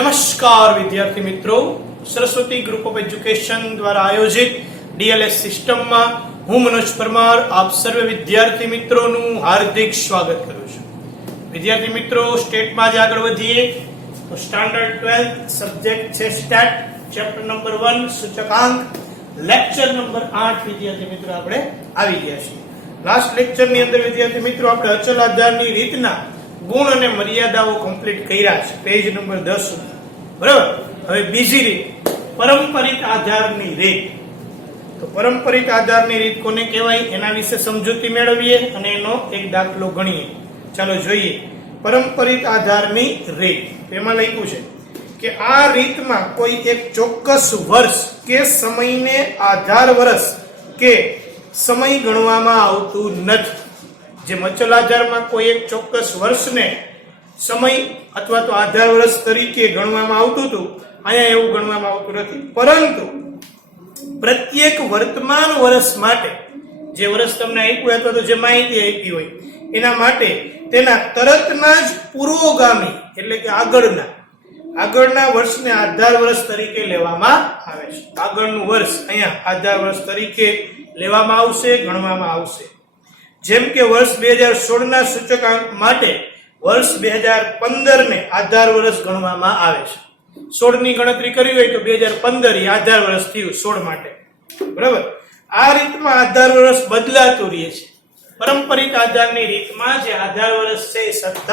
नमस्कार विद्यार्थी मित्रों, सरस्वती ग्रुप ऑफ एज्युकेशन द्वारा आयोजित डीएलएस सिस्टम में हूँ मनोज परमार आप सर्व विद्यार्थी मित्रों हार्दिक स्वागत करूँ छूं। विद्यार्थी मित्रों, स्टेट में आगे वधीए तो स्टैंडर्ड 12 सब्जेक्ट छे स्टेट, चैप्टर नंबर 1 सूचकांक, लेक्चर नंबर 8 विद्यार्थी मित्रों आपणे आवी गया छीए। लास्ट लेक्चर ની અંદર વિદ્યાર્થી મિત્રો આપણે અચલ આધારની રીતના ગુણ અને મર્યાદાઓ કમ્પ્લીટ કર્યા છે, પેજ નંબર 10 સુધી, બરાબર। હવે બીજી રીત પરંપરિત આધારની રીત। તો પરંપરિત આધારની રીત કોને કહેવાય એના વિશે સમજૂતી મેળવીએ અને એનો એક દાખલો ગણીએ। ચાલો જોઈએ પરંપરિત આધારની રીત। એમાં લખ્યું છે કે આ રીતમાં કોઈ એક ચોક્કસ વર્ષ કે સમયને આધાર વર્ષ કે સમય ગણવામાં આવતું નથી। જે અચલ આધારમાં કોઈ એક ચોક્કસ વર્ષને સમય અથવા તો આધાર વર્ષ તરીકે ગણવામાં આવતું હતું, અહીંયા એવું ગણવામાં આવતું નથી, પરંતુ પ્રત્યેક વર્તમાન વર્ષ માટે જે વર્ષ તમને આપ્યું અથવા તો જે માહિતી આપી હોય એના માટે તેના તરતના જ પૂર્વગામી એટલે કે આગળના વર્ષને આધાર વર્ષ તરીકે લેવામાં આવે છે। આગળનું વર્ષ અહીંયા આધાર વર્ષ તરીકે લેવામાં આવશે, ગણવામાં આવશે। જેમ કે વર્ષ 2016 ના સૂચકાંક માટે વર્ષ 2015 ને આધાર વર્ષ ગણવામાં આવે છે। 16 ની ગણતરી કરવી હોય તો 2015 એ આધાર વર્ષ થયું 16 માટે, બરાબર। આ રીતમાં આધાર વર્ષ બદલાતું રહે છે। પરંપરિત આધારની રીતમાં જે આધાર વર્ષ છે એ સતત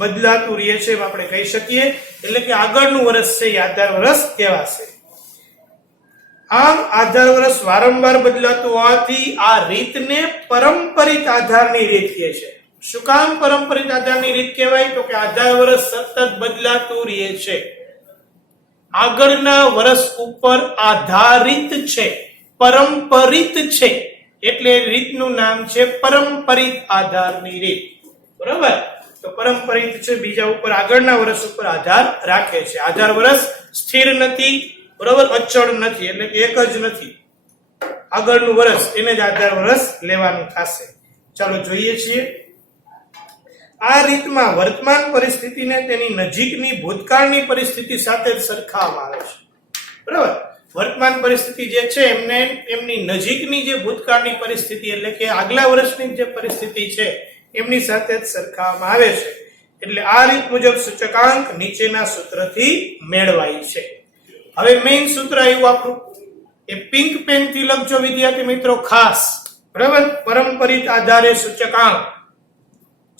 બદલાતું રહે છે એમ આપણે કહી શકીએ, એટલે કે આગળનું વર્ષ છે એ આધાર વર્ષ કહેવાશે। આમ આધાર વર્ષ વારંવાર બદલાતું હોવાથી આ રીતને પરંપરિત આધારની રીત કહે છે। શું કામ પરંપરિત આધારની રીત કહેવાય? તો કે આધાર વર્ષ સતત બદલાતું રહે છે, આગળના વર્ષ ઉપર આધારિત છે, પરંપરિત છે, એટલે રીતનું નામ છે પરંપરિત આધારની રીત, બરાબર। તો પરંપરિત છે, બીજા ઉપર આગળના વર્ષ ઉપર આધાર રાખે છે। આધાર વર્ષ સ્થિર નથી, બરાબર, અચળ નથી, એટલે કે એક જ નથી, આગળનું વર્ષ એને જ આધાર વર્ષ લેવાનું થશે। ચાલો જોઈએ છીએ। આ રીતમાં વર્તમાન પરિસ્થિતિને તેની નજીકની ભૂતકાળની પરિસ્થિતિ સાથે સરખાવવામાં આવે છે, બરાબર। વર્તમાન પરિસ્થિતિ જે છે એમને એમની નજીકની જે ભૂતકાળની પરિસ્થિતિ એટલે કે આગલા વર્ષની જે પરિસ્થિતિ છે એમની સાથે જ સરખાવવામાં આવે છે। એટલે આ રીત મુજબ સૂચકાંક નીચેના સૂત્રથી મેળવાય છે। હવે મેઇન સૂત્ર આવ્યું આપણું, એ પિંક પેન થી લખજો વિદ્યાર્થી મિત્રો ખાસ, બરાબર। પરંપરિત આધારે સૂચકાંક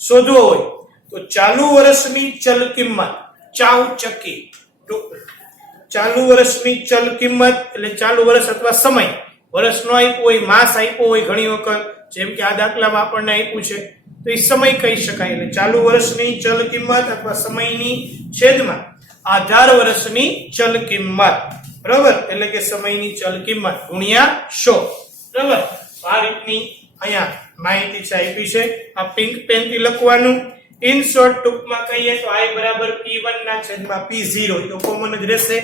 શોધવો હોય તો ચાલુ વર્ષની ચલ કિંમત, ચાઉચકી, ચાલુ વર્ષની ચલ કિંમત એટલે ચાલુ વર્ષ અથવા સમય, વર્ષ નો આપ્યો હોય, માસ આપ્યો હોય, ઘણી વખત જેમ કે આ દાખલામાં આપણને આપ્યું છે તો એ સમય કહી શકાય। એટલે ચાલુ વર્ષની ચલ કિંમત અથવા સમયની છેદમાં આધાર વર્ષની ચલ કિંમત, બરાબર, એટલે કે સમયની ચલ કિંમત ગુણ્યા 100, બરાબર। આ રીતની અહીંયા માહિતી છે આપી છે, આ પિંક પેન થી લખવાનું। ઇન શોર્ટ ટૂંકમાં કહીએ તો i બરાબર p1 ના છેદમાં p0 તો કોમન જ રહેશે।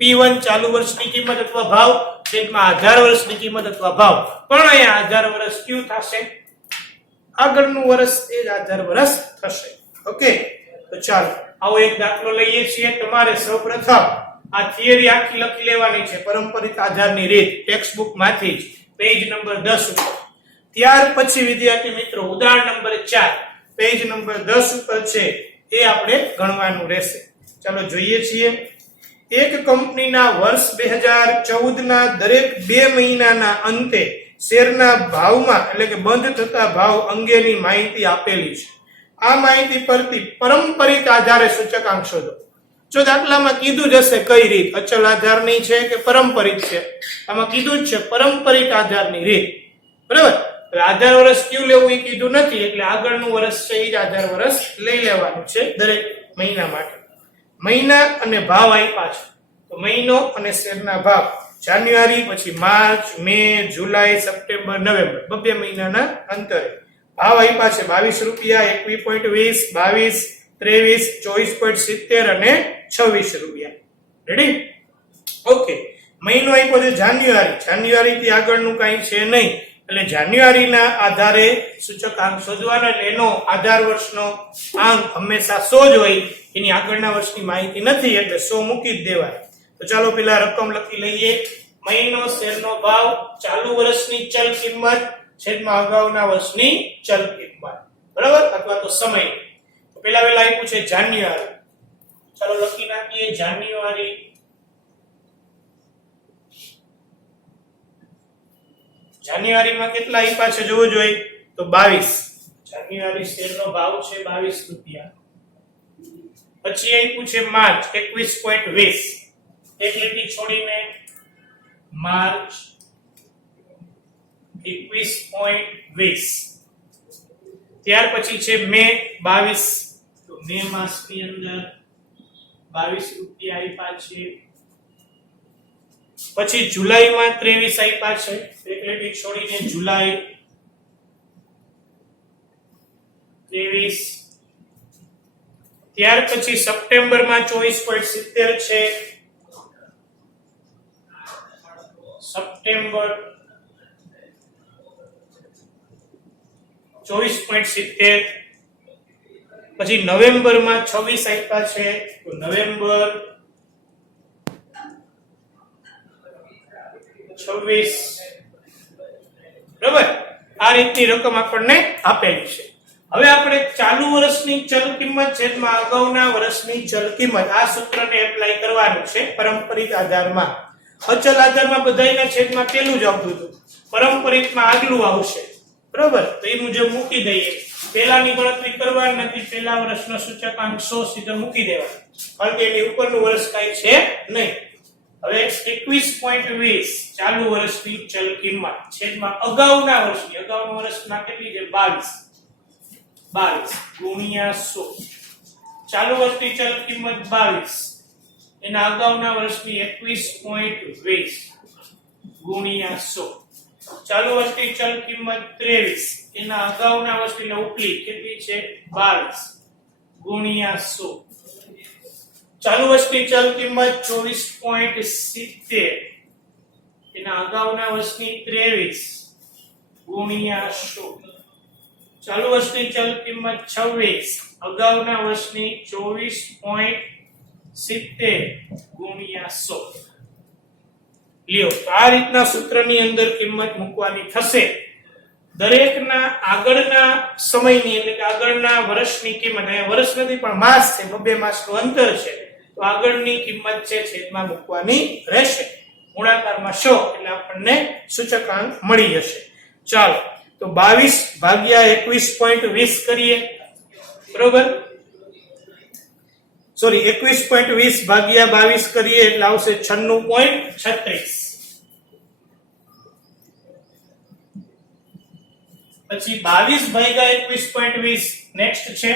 p1 ચાલુ વર્ષની કિંમત અથવા ભાવ છેદમાં આધાર વર્ષની કિંમત અથવા ભાવ, પણ અહીંયા આધાર વર્ષ કયું થશે? આગળનું વર્ષ એ જ આધાર વર્ષ થશે। ઓકે, તો ચાલો આવો એક દાખલો લઈએ છીએ। તમારે સૌપ્રથમ આ થિયરી આખી લખી લેવાની છે, પરંપરિત આધારની રીત, ટેક્સ્ટ બુક માંથી જ, પેજ નંબર 10 ઉપર। ત્યાર પછી વિદ્યાર્થી મિત્રો ઉદાહરણ નંબર 4 પેજ નંબર 10 ઉપર છે એ આપણે ગણવાનું રહેશે। ચાલો જોઈએ છીએ। એક કંપનીના વર્ષ 2014 ના દરેક 2 મહિનાના અંતે શેરના ભાવમાં એટલે કે બંધ થતા ભાવ અંગેની માહિતી આપેલી છે। આ માહિતી પરથી પરંપરિત આધારે સૂચકાંક શોધો। જો દાખલામાં કીધું જ હશે કઈ રીત, અચલ આધારની છે કે પરંપરિત છે, આમાં કીધું જ છે પરંપરિત આધારની રીત, બરાબર। આધાર વર્ષ કયું લેવું એ કીધું નથી, એટલે આગળનું વર્ષ છે એ જ આધાર વર્ષ લઈ લેવાનું છે દરેક મહિના માટે। મહિના અને ભાવ આપ્યા છે, તો મહિનો અને શેરના ભાવ જાન્યુઆરી, પછી માર્ચ, મે, જુલાઈ, સપ્ટેમ્બર, નવેમ્બર, 2 મહિનાના અંતરે ભાવ આપ્યા છે 22 રૂપિયા, 21.20, 22, 23, 24.70 અને 26 રૂપિયા। રેડી? ઓકે, મહિનો આપ્યો છે જાન્યુઆરી, જાન્યુઆરી થી આગળનું કઈ છે નહીં એટલે જાન્યુઆરીના આધારે સૂચકાંક શોધવાનો, એટલે એનો આધાર વર્ષનો આંક હંમેશા 100 જ હોય, એની આગળના વર્ષની માહિતી નથી એટલે 100 મૂકી જ દેવાય. તો ચાલો પેલા રકમ લખી લઈએ. મહિનો, શેરનો ભાવ, ચાલુ વર્ષની ચલ કિંમત છેદમાં અગાઉના વર્ષની ચલ કિંમત, બરાબર, અથવા તો સમય. તો પેલા આપ્યું છે જાન્યુઆરી. ચાલો લખી નાખીએ જાન્યુઆરી. જાન્યુઆરીમાં કેટલા આપ્યા છે જોવું જોઈએ, તો 22. જાન્યુઆરી શેરનો ભાવ છે 22 રૂપિયા. પછી આપ્યું છે માર્ચ 21.20, એક લીટી છોડીને માર્ચ 21.20. ત્યાર પછી છે મે 22, તો મે માસની અંદર 22 રૂપિયા આપ્યા છે. પછી જુલાઈમાં 23 આપ્યા છે, એક લીટી છોડીને જુલાઈ 23. ત્યાર પછી સપ્ટેમ્બરમાં 24.70 છે, સપ્ટેમ્બર 24.70. પછી નવેમ્બરમાં 26 આપ્યા છે, તો નવેમ્બર 26. બરાબર, આ રીતની રકમ આપણને આપેલી છે. હવે આપણે ચાલુ વર્ષની ચલ કિંમત છેદમાં અગાઉના વર્ષની ચલ કિંમત, આ સૂત્રને એપ્લાય કરવાનું છે પારંપરિક આધારમાં. અચલ આધારમાં બધાયના છેદમાં પેલું જ આવતું હતું, પારંપરિકમાં આગલું આવશે, બરાબર. તો એ મુજબ મૂકી દઈએ. પહેલાની ગણતરી કરવાની નથી, પહેલા વર્ષનો સૂચકાંક 100 સીધો મૂકી દેવાનો, કારણ કે એની ઉપરનું વર્ષ કાંઈ છે નહીં. હવે 21.20 ચાલુ વર્ષની ચલ કિંમત છેદમાં અગાઉના વર્ષની, અગાઉના વર્ષમાં કેટલી છે 22 ગુણ્યા 100. ચાલુ વર્ષની ચલ કિંમત 22, એના અગાઉના વર્ષની 21.20 ગુણ્યા 100. ચાલુ વર્ષની ચલ કિંમત 23, એના અગાઉના વર્ષની ઉપલી કેટલી છે 22 ગુણ્યા 100. ચાલુ વર્ષની ચલ કિંમત 24.70, એના અગાઉના વર્ષની 23 ગુણ્યા 100. ચાલુ વર્ષની ચલ કિંમત 26, અગાઉના વર્ષની 24.70 ગુણ્યા 100. લ્યો, તો આ રીતના સૂત્રની અંદર કિંમત મૂકવાની થશે. દરેકના આગળના સમયની એટલે કે આગળના વર્ષની કિંમત, અહીંયા વર્ષ નથી પણ માસ છે, 2 માસનું અંતર છે, તો આગળની કિંમત છે છેદમાં મૂકવાની રહેશે. ગુણાકારમાં 100 એટલે આપણને સૂચકાંક મળી જશે. ચાલો, તો 22 ભાગ્યા 21.20 કરીએ, બરોબર. સોરી, 21.20 ભાગ્યા 22 કરીએ એટલે આવશે 96.36. પછી 22 ભાગ્યા 21.20 નેક્સ્ટ છે,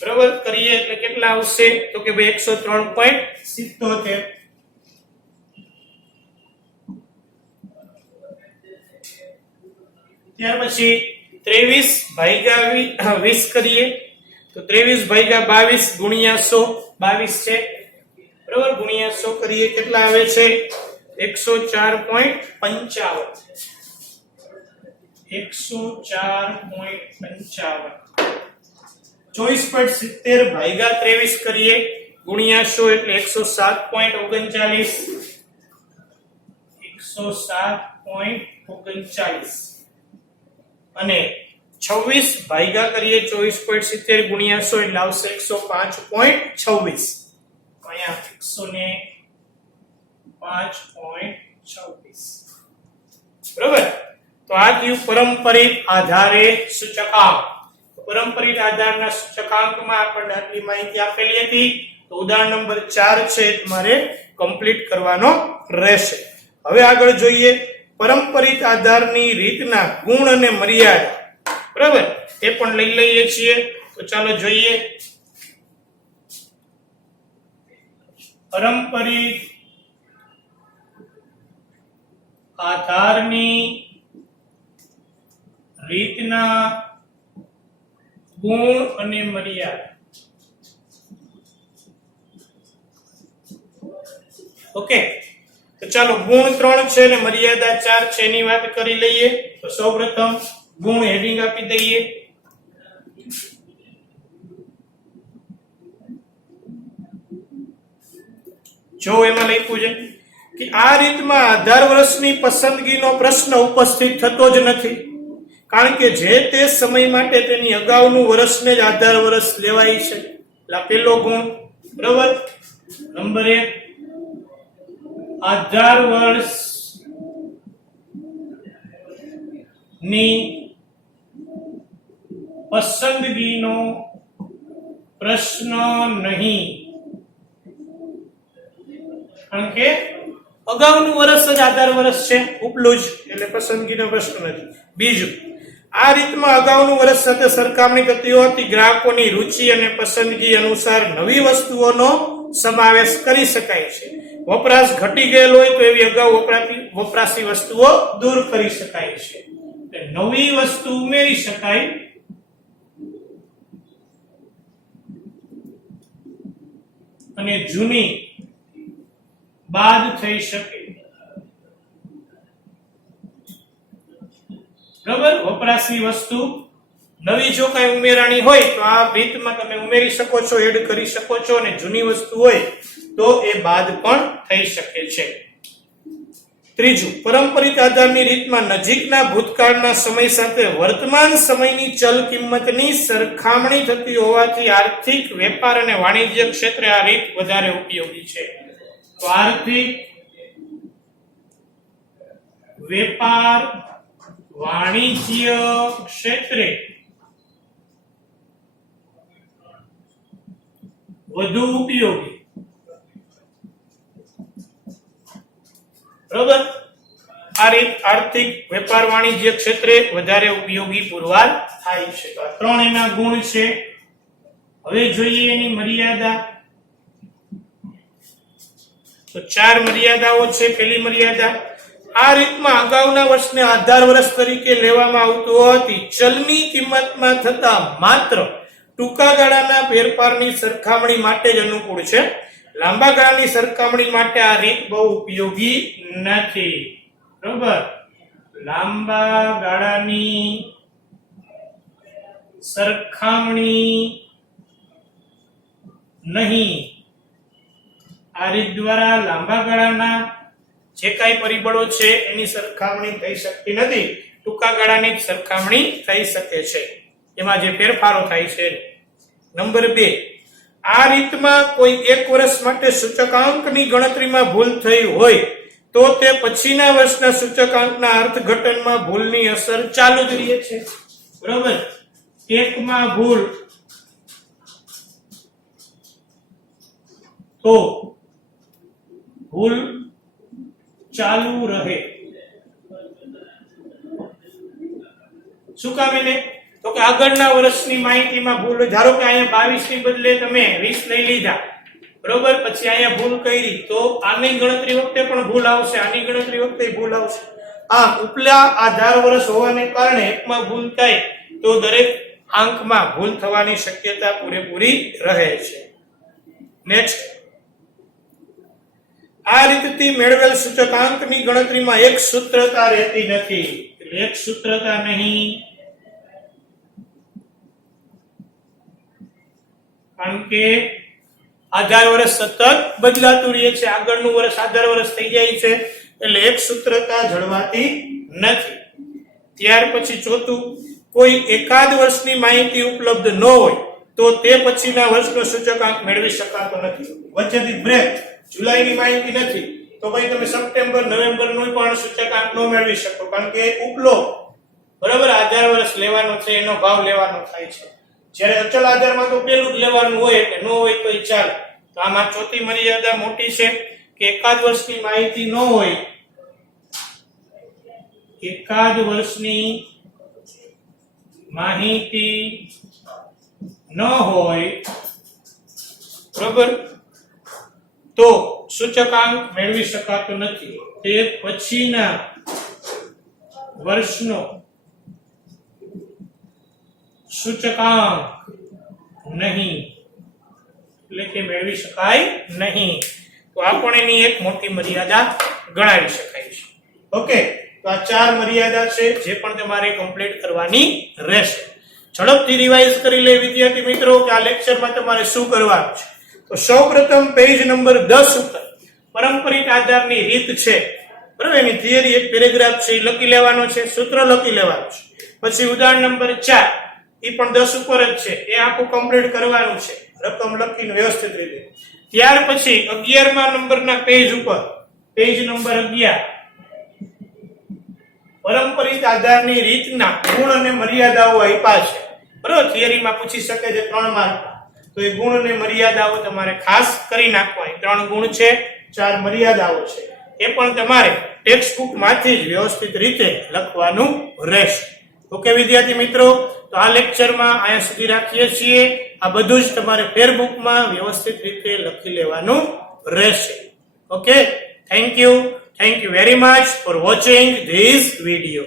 બરોબર. કરીએ એટલે કેટલા આવશે, તો કે ભાઈ 103.77. ત્યાર પછી 23 ભાગ્યા 20 કરીએ, તો 23 ભાગ્યા 22 ગુણ્યા 100, 22 છે, બરોબર, ગુણ્યા 100 કરીએ કેટલા આવે છે 104.55. 104.55. 24.70 ભાગ્યા 23 કરીએ ગુણ્યા 100 એટલે 107.39. 107.39 અને 26 ભાગ્યા કરીએ 24.70 ગુણ્યા 100 એટલે આવશે 105.26. અહીંયા 105.26. બરોબર. તો આ થયું પારંપરિક આધારે સૂચકાંક. પારંપરિક આધારના સૂચકાંકમાં આપણને આટલી માહિતી આપેલી હતી. તો ઉદાહરણ નંબર 4 છે તમારે કમ્પ્લીટ કરવાનો રહેશે. હવે આગળ જોઈએ પારંપરિક આધારની રીતના ગુણ અને મર્યાદા. બરાબર, એ પણ લઈ લઈએ છીએ. તો ચાલો જોઈએ. પારંપરિક આધારની રીતના ગુણ અને મર્યાદા. ઓકે, તો ચાલો ગુણ 3 છે ને મર્યાદા 4 છે એની વાત કરી લઈએ. તો સૌપ્રથમ ગુણ હેડિંગ આપી દઈએ. જો એમાં લખ્યું છે કે આ રીતમાં આધાર વર્ષની પસંદગીનો પ્રશ્ન ઉપસ્થિત થતો જ નથી, કારણ કે જે તે સમય માટે તેની અગાઉનું વર્ષને જ આધાર વર્ષ લેવાય છે. એટલે પહેલો ગુણ બરાબર. નંબર 1, આધાર વર્ષ ની પસંદગીનો પ્રશ્ન નહીં, કારણ કે અગાઉનું વર્ષ જ આધાર વર્ષ છે, ઉપલું જ, એટલે પસંદગીનો પ્રશ્ન નથી. બીજું, આ રીતમાં અગાઉનું વર્ષ સાથે સરખામણી થતી હોવાથી ગ્રાહકોની રુચિ અને પસંદગી અનુસાર નવી વસ્તુઓનો સમાવેશ કરી શકાય છે. વપરાશ ઘટી ગયેલો હોય તો એવી અગાઉ વપરાશી વસ્તુઓ દૂર કરી શકાય છે. નવી વસ્તુ ઉમેરી શકાય અને જૂની બાદ થઈ શકે. બરાબર. વપરાશી વસ્તુ નવી જો કઈ ઉમેરાણી હોય તો આ રીતમાં તમે ઉમેરી શકો છો, એડ કરી શકો છો, અને જૂની વસ્તુ હોય તો એ બાદ પણ થઈ શકે છે. ત્રીજું, પારંપરિક આધારની રીતમાં નજીકના ભૂતકાળના સમય સાથે વર્તમાન સમયની ચલ કિંમતની સરખામણી થતી હોવાથી આર્થિક, વેપાર અને વાણિજ્ય ક્ષેત્રે આ રીત વધારે ઉપયોગી છે. તો આર્થિક, વેપાર, વાણિજ્ય ક્ષેત્રે વધુ ઉપયોગી. બરોબર. આ રીત આર્થિક, વેપાર, વાણિજ્ય ક્ષેત્રે વધારે ઉપયોગી પુરવાર થાય છે. તો આ 3 એના ગુણ છે. હવે જોઈએ એની મર્યાદા. તો 4 મર્યાદાઓ છે. પહેલી મર્યાદા, આ રીતમાં અગાઉના વર્ષને આધાર વર્ષ તરીકે લેવામાં આવતું હોવાથી ચલની કિંમતમાં થતા માત્ર ટૂંકા ગાળાના ફેરફારની સરખામણી માટે જ અનુકૂળ છે. લાંબા ગાળાની સરખામણી માટે આ રીત બહુ ઉપયોગી નથી. બરોબર. લાંબા ગાળાની સરખામણી નહીં. આ રીત દ્વારા લાંબા ગાળાના જે કાંઈ પરિબળો છે એની સરખામણી થઈ શકતી નથી. ટૂંકા ગાળાની સરખામણી થઈ શકે છે, એમાં જે ફેરફારો થાય છે. નંબર 2, આ રીતમાં કોઈ એક વર્ષ માટે સૂચકાંકની ગણતરીમાં ભૂલ થઈ હોય તો તે પછીના વર્ષના સૂચકાંકના અર્થઘટનમાં ભૂલની અસર ચાલુ જ રહે છે. બરોબર. એકમાં ભૂલ તો ભૂલ ચાલુ રહે. શું કામ એને? તો કે આગળના વર્ષની માહિતીમાં ભૂલ, ધારો કે અહીંયા 22 ની બદલે તમે 20 લઈ લીધા, બરોબર, પછી અહીંયા ભૂલ કરી તો આની ગણતરી વખતે પણ ભૂલ આવશે, આની ગણતરી વખતે ભૂલ આવશે. આમ ઉપલા આધાર વર્ષ હોવાને કારણે એકમાં ભૂલ થાય તો દરેક આંકમાં ભૂલ થવાની શક્યતા પૂરેપૂરી રહે છે. નેક્સ્ટ, આ રીતથી મેળવેલ સૂચકાંકની ગણતરીમાં એક સૂત્રતા રહેતી નથી. એક સૂત્રતા નહીં, કારણ કે આધાર વર્ષ સતત બદલાતું રહે છે. આગળનું વર્ષ આધાર વર્ષ થઈ જાય છે, એટલે એક સૂત્રતા જળવાતી નથી. ત્યાર પછી ચોથું, કોઈ એકાદ વર્ષની માહિતી ઉપલબ્ધ ન હોય તો તે પછીના વર્ષનો સૂચકાંક મેળવી શકાતો નથી. વચ્ચેથી બ્રેક, જુલાઈની માહિતી નથી તો ભાઈ તમે સપ્ટેમ્બર, નવેમ્બરનો પણ સૂચકાંક ન મેળવી શકો, કારણ કે ઉપલો બરાબર આધાર વર્ષ લેવાનો છે, એનો ભાવ લેવાનો થાય છે. જ્યારે અચલ આધારમાં તો પેલું જ લેવાનું હોય, એટલે ન હોય તો ચાલે. તો આમાં ચોથી મર્યાદા મોટી છે કે એકાદ વર્ષની માહિતી ન હોય, એકાદ વર્ષની માહિતી ન હોય, બરોબર, તો સૂચકાંક મેળવી શકાતો નથી. તે પછીના વર્ષનો સૂચકાંક નહીં, એટલે કે મેળવી શકાય નહીં. તો આ પણ એની એક મોટી મર્યાદા ગણાવી શકાય છે. ઓકે, તો આ 4 મર્યાદા છે જે પણ તમારે કમ્પ્લીટ કરવાની રહેશે. ઝડપથી રિવાઇઝ કરી લે વિદ્યાર્થી મિત્રો કે આ લેક્ચરમાં તમારે શું કરવાનું છે. તો સૌપ્રથમ પેજ નંબર 10 ઉપર પારંપરિક આધારની રીત છે, બરાબર, એની થિયરી એક પેરેગ્રાફ છે એ લખી લેવાનો છે, સૂત્ર લખી લેવાનું છે. પછી ઉદાહરણ નંબર 4 એ પણ 10 ઉપર જ છે, એ આખું કમ્પ્લીટ કરવાનું છે રકમ લખીને વ્યવસ્થિત રીતે. ત્યાર પછી 11મા નંબરના પેજ ઉપર પેજ નંબર 11 પારંપરિક આધારની રીતના ગુણ અને મર્યાદાઓ આપ્યા છે, બરાબર, થિયરીમાં પૂછી શકે છે 3 માર્ક. તો એ ગુણ અને મર્યાદાઓ તમારે ખાસ કરી નાખવાની. 3 ગુણ છે, 4 મર્યાદાઓ છે, એ પણ તમારે ટેક્સ્ટ બુક માંથી જ વ્યવસ્થિત રીતે લખવાનું રહેશે. ઓકે વિદ્યાર્થી મિત્રો, તો આ લેક્ચરમાં અહીંયા સુધી રાખીએ છીએ. આ બધું જ તમારે ફેરબુકમાં વ્યવસ્થિત રીતે લખી લેવાનું રહેશે. Okay, thank you very much for watching this video.